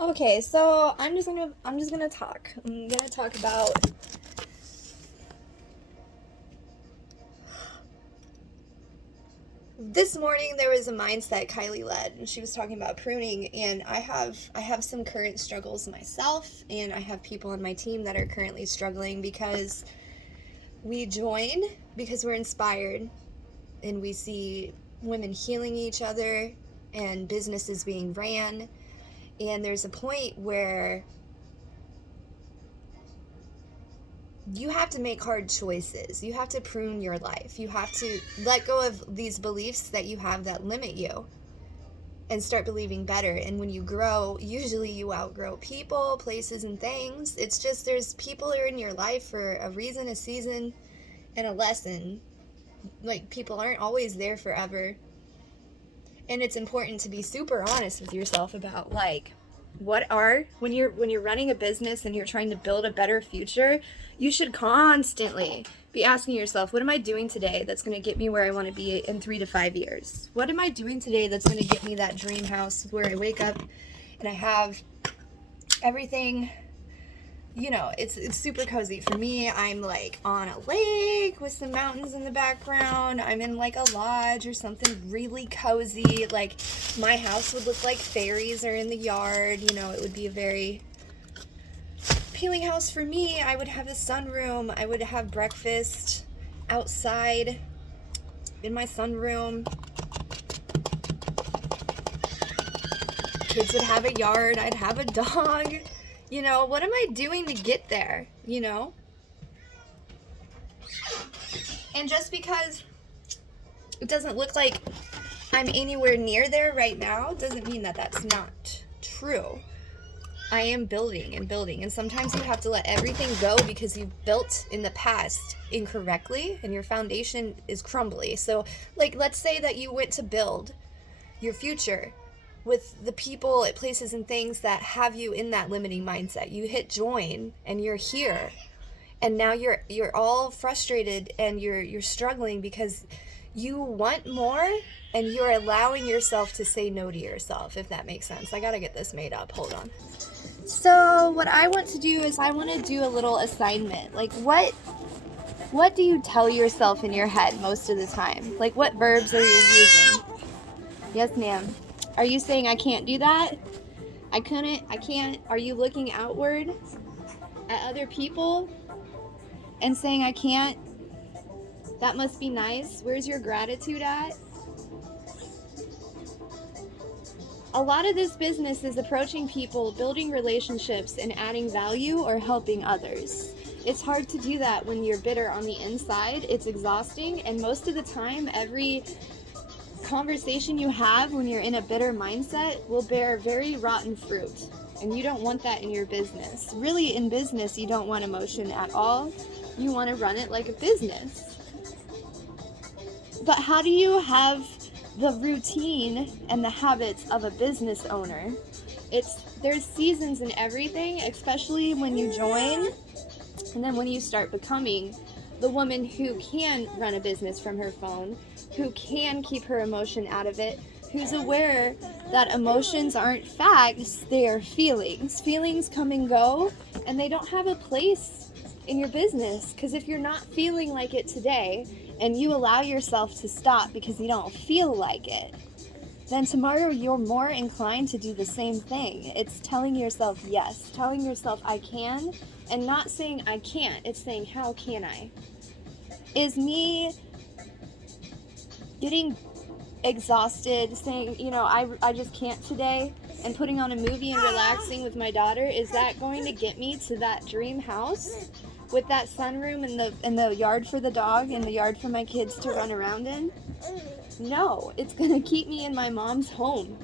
Okay, so I'm just gonna talk. I'm gonna talk about this morning. There was a mindset Kylie led, and she was talking about pruning. And I have some current struggles myself, and I have people on my team that are currently struggling because we join because we're inspired, and we see women healing each other, and businesses being ran. And there's a point where you have to make hard choices. You have to prune your life. You have to let go of these beliefs that you have that limit you and start believing better. And when you grow, usually you outgrow people, places, and things. It's just there's people who are in your life for a reason, a season, and a lesson. Like, people aren't always there forever. And it's important to be super honest with yourself about, like, when you're running a business and you're trying to build a better future, you should constantly be asking yourself, what am I doing today that's going to get me where I want to be in 3 to 5 years? What am I doing today that's going to get me that dream house where I wake up and I have everything? It's super cozy. For me, I'm like on a lake with some mountains in the background. I'm in like a lodge or something really cozy. Like, my house would look like fairies are in the yard. It would be a very appealing house for me. I would have a sunroom. I would have breakfast outside in my sunroom. Kids would have a yard. I'd have a dog. What am I doing to get there? And just because it doesn't look like I'm anywhere near there right now doesn't mean that that's not true. I am building and building, and sometimes you have to let everything go because you've built in the past incorrectly and your foundation is crumbly. So, like, let's say that you went to build your future with the people, places, and things that have you in that limiting mindset. You hit join and you're here, and now you're all frustrated and you're struggling because you want more, and you're allowing yourself to say no to yourself, if that makes sense. I gotta get this made up. Hold on. So what I want to do is I want to do a little assignment. Like, what do you tell yourself in your head most of the time? Like, what verbs are you using? Yes, ma'am. Are you saying I can't do that? I couldn't, I can't. Are you looking outward at other people and saying I can't? That must be nice. Where's your gratitude at? A lot of this business is approaching people, building relationships, and adding value or helping others. It's hard to do that when you're bitter on the inside. It's exhausting, and most of the time, every conversation you have when you're in a bitter mindset will bear very rotten fruit, and you don't want that in your business. Really, in business, you don't want emotion at all. You want to run it like a business. But how do you have the routine and the habits of a business owner? There's seasons in everything, especially when you join, and then when you start becoming the woman who can run a business from her phone, who can keep her emotion out of it, who's aware that emotions aren't facts, they are feelings. Feelings come and go, and they don't have a place in your business, because if you're not feeling like it today, and you allow yourself to stop because you don't feel like it, then tomorrow you're more inclined to do the same thing. It's telling yourself yes, telling yourself I can, and not saying I can't. It's saying how can I? Is me getting exhausted, saying, I just can't today, and putting on a movie and relaxing with my daughter, is that going to get me to that dream house with that sunroom and the yard for the dog and the yard for my kids to run around in? No, it's going to keep me in my mom's home.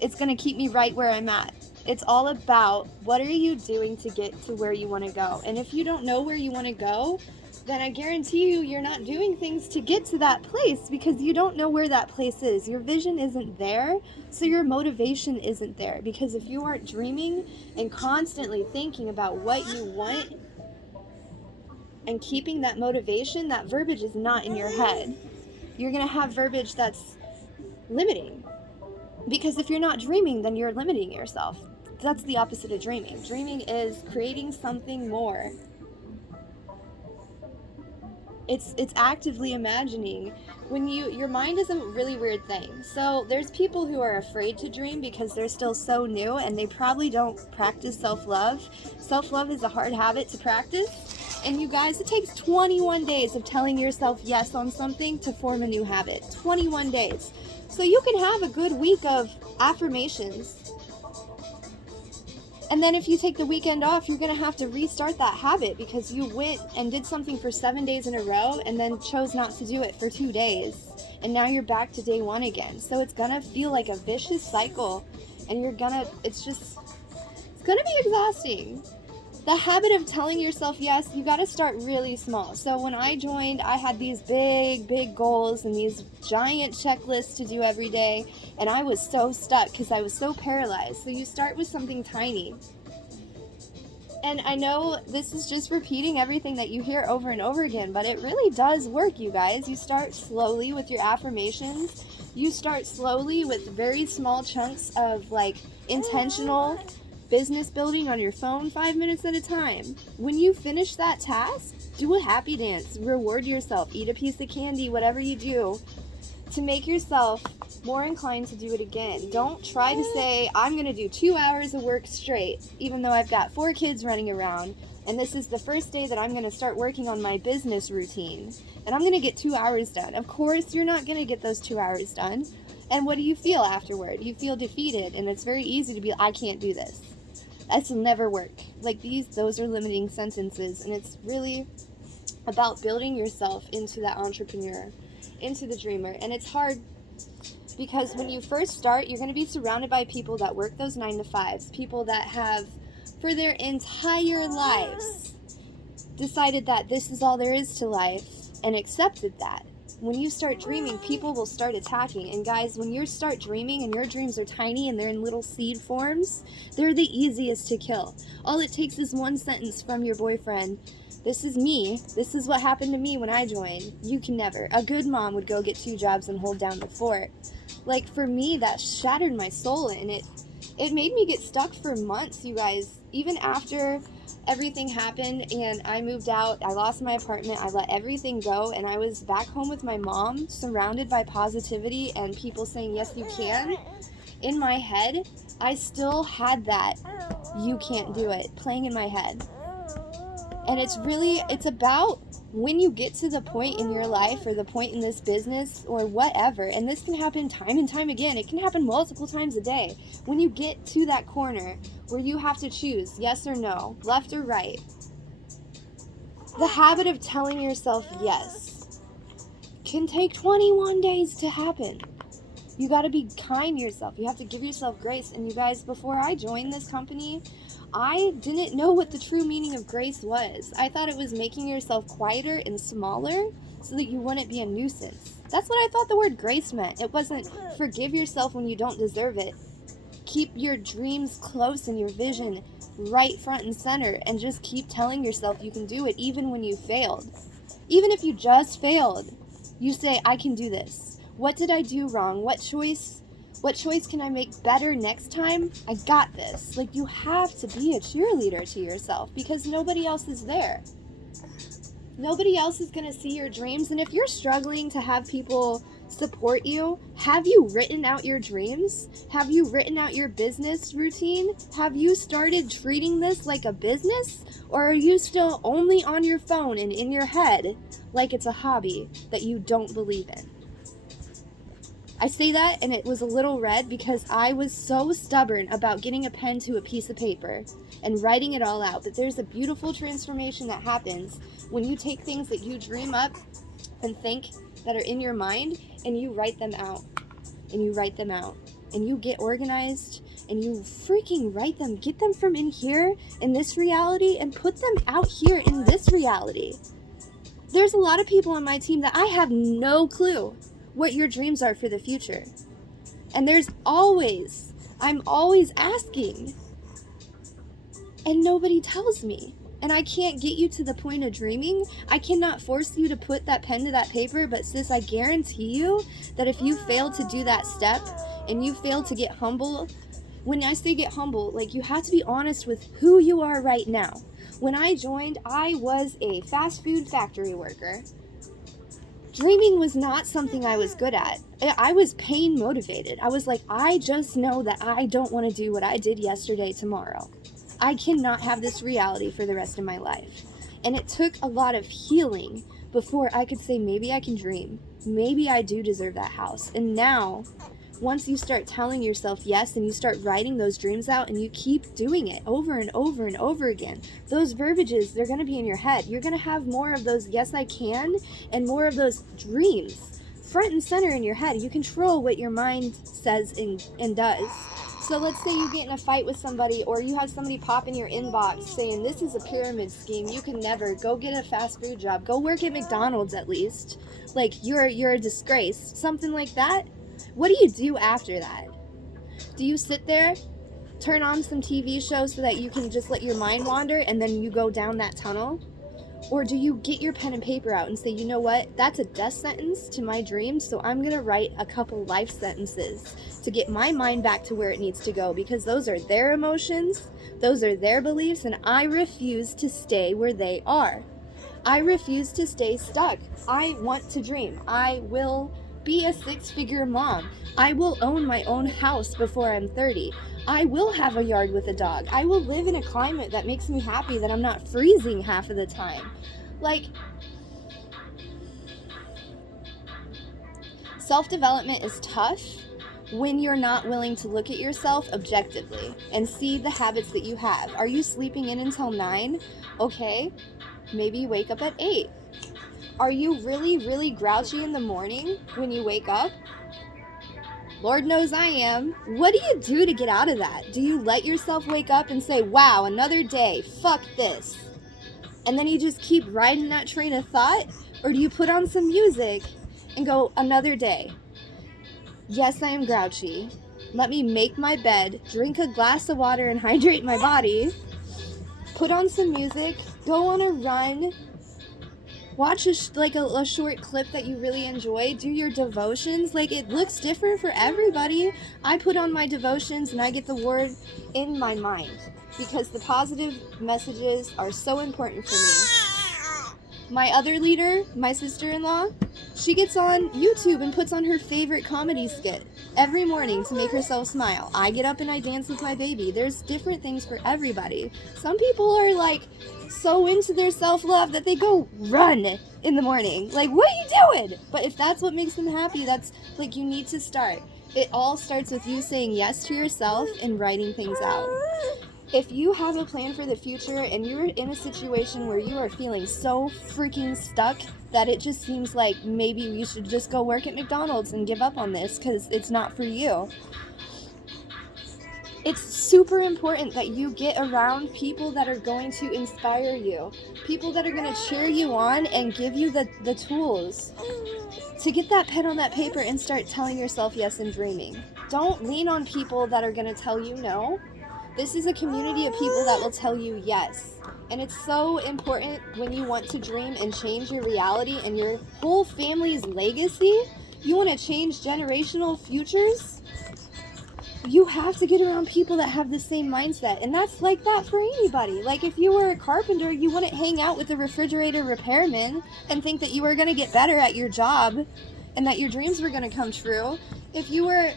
It's going to keep me right where I'm at. It's all about what are you doing to get to where you want to go. And if you don't know where you want to go, then I guarantee you're not doing things to get to that place because you don't know where that place is. Your vision isn't there, so your motivation isn't there. Because if you aren't dreaming and constantly thinking about what you want and keeping that motivation, that verbiage is not in your head. You're going to have verbiage that's limiting. Because if you're not dreaming, then you're limiting yourself. That's the opposite of dreaming. Dreaming is creating something more. It's actively imagining. When your mind is a really weird thing. So there's people who are afraid to dream because they're still so new and they probably don't practice self-love. Self-love is a hard habit to practice. And you guys, it takes 21 days of telling yourself yes on something to form a new habit. 21 days. So you can have a good week of affirmations. And then if you take the weekend off, you're going to have to restart that habit because you went and did something for 7 days in a row and then chose not to do it for 2 days. And now you're back to day 1 again. So it's going to feel like a vicious cycle. And it's going to be exhausting. The habit of telling yourself yes, you got to start really small. So when I joined, I had these big goals and these giant checklists to do every day, and I was so stuck because I was so paralyzed. So you start with something tiny. And I know this is just repeating everything that you hear over and over again, but it really does work, you guys. You start slowly with your affirmations. You start slowly with very small chunks of intentional business building on your phone 5 minutes at a time. When you finish that task, do a happy dance, reward yourself, eat a piece of candy, whatever you do to make yourself more inclined to do it again. Don't try to say, I'm going to do 2 hours of work straight, even though I've got 4 kids running around, and this is the first day that I'm going to start working on my business routine, and I'm going to get 2 hours done. Of course, you're not going to get those 2 hours done. And what do you feel afterward? You feel defeated, and it's very easy to be, I can't do this. That'll never work. Those are limiting sentences, and it's really about building yourself into that entrepreneur, into the dreamer. And it's hard because when you first start, you're going to be surrounded by people that work those 9 to 5s, people that have, for their entire lives, decided that this is all there is to life and accepted that. When you start dreaming, people will start attacking. And guys, when you start dreaming and your dreams are tiny and they're in little seed forms, they're the easiest to kill. All it takes is one sentence from your boyfriend. This is me. This is what happened to me when I joined. You can never. A good mom would go get 2 jobs and hold down the fort. For me, that shattered my soul, and it made me get stuck for months, you guys. Even after everything happened and I moved out, I lost my apartment, I let everything go, and I was back home with my mom, surrounded by positivity and people saying, yes, you can. In my head, I still had that, you can't do it, playing in my head. And it's about when you get to the point in your life or the point in this business or whatever, and this can happen time and time again, it can happen multiple times a day, when you get to that corner where you have to choose yes or no, left or right, the habit of telling yourself yes can take 21 days to happen. You got to be kind to yourself. You have to give yourself grace. And you guys, before I joined this company, I didn't know what the true meaning of grace was. I thought it was making yourself quieter and smaller so that you wouldn't be a nuisance. That's what I thought the word grace meant. It wasn't forgive yourself when you don't deserve it. Keep your dreams close and your vision right front and center, and just keep telling yourself you can do it even when you failed. Even if you just failed, you say, I can do this. What did I do wrong? What choice can I make better next time? I got this. You have to be a cheerleader to yourself because nobody else is there. Nobody else is going to see your dreams. And if you're struggling to have people support you, have you written out your dreams? Have you written out your business routine? Have you started treating this like a business? Or are you still only on your phone and in your head like it's a hobby that you don't believe in? I say that and it was a little red because I was so stubborn about getting a pen to a piece of paper and writing it all out. But there's a beautiful transformation that happens when you take things that you dream up and think that are in your mind and you write them out. And you write them out. And you get organized and you freaking write them. Get them from in here in this reality and put them out here in this reality. There's a lot of people on my team that I have no clue what your dreams are for the future. And I'm always asking. And nobody tells me. And I can't get you to the point of dreaming. I cannot force you to put that pen to that paper, but sis, I guarantee you that if you fail to do that step, and you fail to get humble, when I say get humble, like, you have to be honest with who you are right now. When I joined, I was a fast food factory worker. Dreaming was not something I was good at. I was pain motivated. I was like, I just know that I don't want to do what I did yesterday tomorrow. I cannot have this reality for the rest of my life. And it took a lot of healing before I could say, maybe I can dream. Maybe I do deserve that house. And now, once you start telling yourself yes and you start writing those dreams out and you keep doing it over and over and over again, those verbiages, they're going to be in your head. You're going to have more of those yes I can and more of those dreams front and center in your head. You control what your mind says and does. So let's say you get in a fight with somebody, or you have somebody pop in your inbox saying, this is a pyramid scheme, you can never, go get a fast food job, go work at McDonald's at least, like you're a disgrace, something like that. What do you do after that? Do you sit there, turn on some TV shows so that you can just let your mind wander and then you go down that tunnel? Or do you get your pen and paper out and say, you know what, that's a death sentence to my dreams, so I'm going to write a couple life sentences to get my mind back to where it needs to go, because those are their emotions, those are their beliefs, and I refuse to stay where they are. I refuse to stay stuck. I want to dream. I will be a 6-figure mom. I will own my own house before I'm 30. I will have a yard with a dog. I will live in a climate that makes me happy, that I'm not freezing half of the time. Like, self-development is tough when you're not willing to look at yourself objectively and see the habits that you have. Are you sleeping in until 9? Okay, maybe you wake up at 8. Are you really, really grouchy in the morning when you wake up? Lord knows I am. What do you do to get out of that? Do you let yourself wake up and say, wow, another day, fuck this, and then you just keep riding that train of thought? Or do you put on some music and go, another day? Yes, I am grouchy. Let me make my bed, drink a glass of water and hydrate my body, put on some music, go on a run, watch a short clip that you really enjoy, do your devotions. Like, it looks different for everybody. I put on my devotions and I get the word in my mind because the positive messages are so important for me. My other leader, my sister-in-law, she gets on YouTube and puts on her favorite comedy skit every morning to make herself smile. I get up and I dance with my baby. There's different things for everybody. Some people are like so into their self-love that they go run in the morning. Like, what are you doing? But if that's what makes them happy, that's like, you need to start. It all starts with you saying yes to yourself and writing things out. If you have a plan for the future and you're in a situation where you are feeling so freaking stuck that it just seems like maybe you should just go work at McDonald's and give up on this because it's not for you, it's super important that you get around people that are going to inspire you, people that are going to cheer you on and give you the tools to get that pen on that paper and start telling yourself yes and dreaming. Don't lean on people that are going to tell you no. This is a community of people that will tell you yes. And it's so important when you want to dream and change your reality and your whole family's legacy. You want to change generational futures. You have to get around people that have the same mindset. And that's like that for anybody. Like, if you were a carpenter, you wouldn't hang out with a refrigerator repairman and think that you were going to get better at your job and that your dreams were going to come true. If you were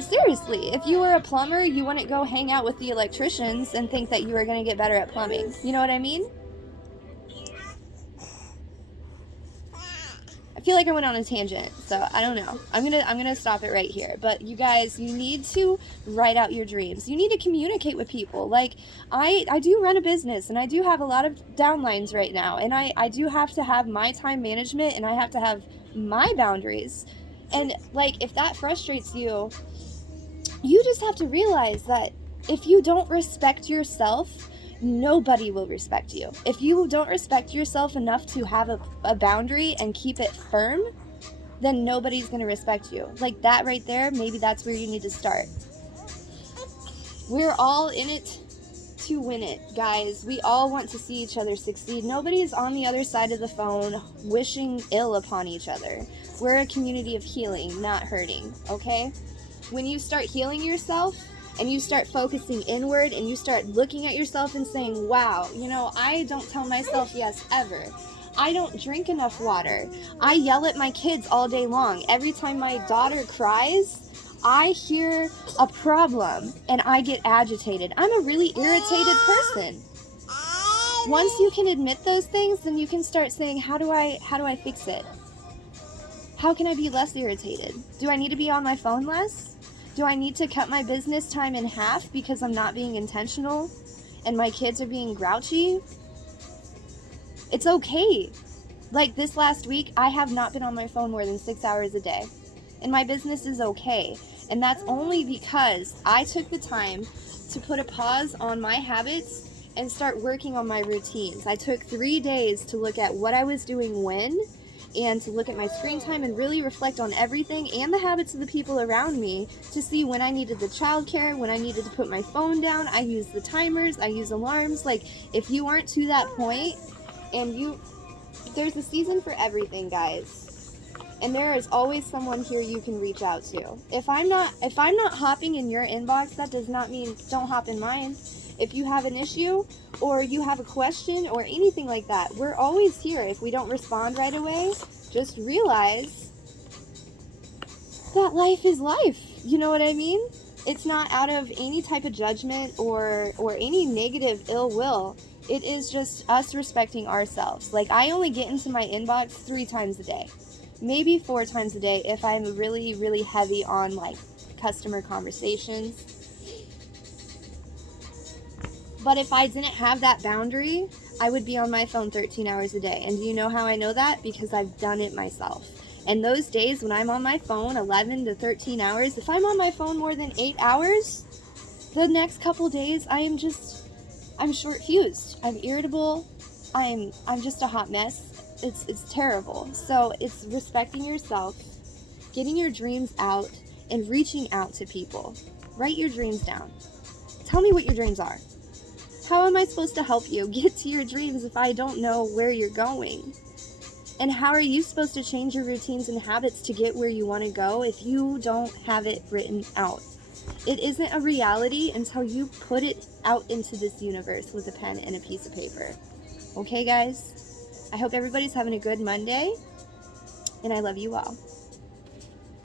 seriously, if you were a plumber, you wouldn't go hang out with the electricians and think that you were going to get better at plumbing. You know what I mean? I feel like I went on a tangent, so I don't know. I'm gonna stop it right here. But you guys, you need to write out your dreams. You need to communicate with people. Like, I do run a business, and I do have a lot of downlines right now, and I do have to have my time management, and I have to have my boundaries. And, like, if that frustrates you, you just have to realize that if you don't respect yourself, nobody will respect you. If you don't respect yourself enough to have a boundary and keep it firm, then nobody's going to respect you. Like, that right there, maybe that's where you need to start. We're all in it to win it, guys. We all want to see each other succeed. Nobody is on the other side of the phone wishing ill upon each other. We're a community of healing, not hurting, okay? When you start healing yourself and you start focusing inward and you start looking at yourself and saying, wow, you know, I don't tell myself yes ever. I don't drink enough water. I yell at my kids all day long. Every time my daughter cries, I hear a problem and I get agitated. I'm a really irritated person. Once you can admit those things, then you can start saying, how do I fix it? How can I be less irritated? Do I need to be on my phone less? Do I need to cut my business time in half because I'm not being intentional and my kids are being grouchy? It's okay. Like this last week, I have not been on my phone more than 6 hours a day. And my business is okay. And that's only because I took the time to put a pause on my habits and start working on my routines. I took 3 days to look at what I was doing when, and to look at my screen time and really reflect on everything and the habits of the people around me to see when I needed the childcare, when I needed to put my phone down. I use the timers, I use alarms. Like, if you aren't to that point, and there's a season for everything, guys. And there is always someone here you can reach out to. If I'm not hopping in your inbox, that does not mean don't hop in mine. If you have an issue or you have a question or anything like that, we're always here. If we don't respond right away, just realize that life is life. You know what I mean? It's not out of any type of judgment or any negative ill will. It is just us respecting ourselves. Like, I only get into my inbox 3 times a day. Maybe 4 times a day if I'm really, really heavy on, like, customer conversations. But if I didn't have that boundary, I would be on my phone 13 hours a day. And do you know how I know that? Because I've done it myself. And those days when I'm on my phone 11 to 13 hours, if I'm on my phone more than 8 hours, the next couple days I'm short fused. I'm irritable. I'm just a hot mess. It's terrible. So it's respecting yourself, getting your dreams out, and reaching out to people. Write your dreams down. Tell me what your dreams are. How am I supposed to help you get to your dreams if I don't know where you're going? And how are you supposed to change your routines and habits to get where you want to go if you don't have it written out? It isn't a reality until you put it out into this universe with a pen and a piece of paper. Okay, guys? I hope everybody's having a good Monday, and I love you all.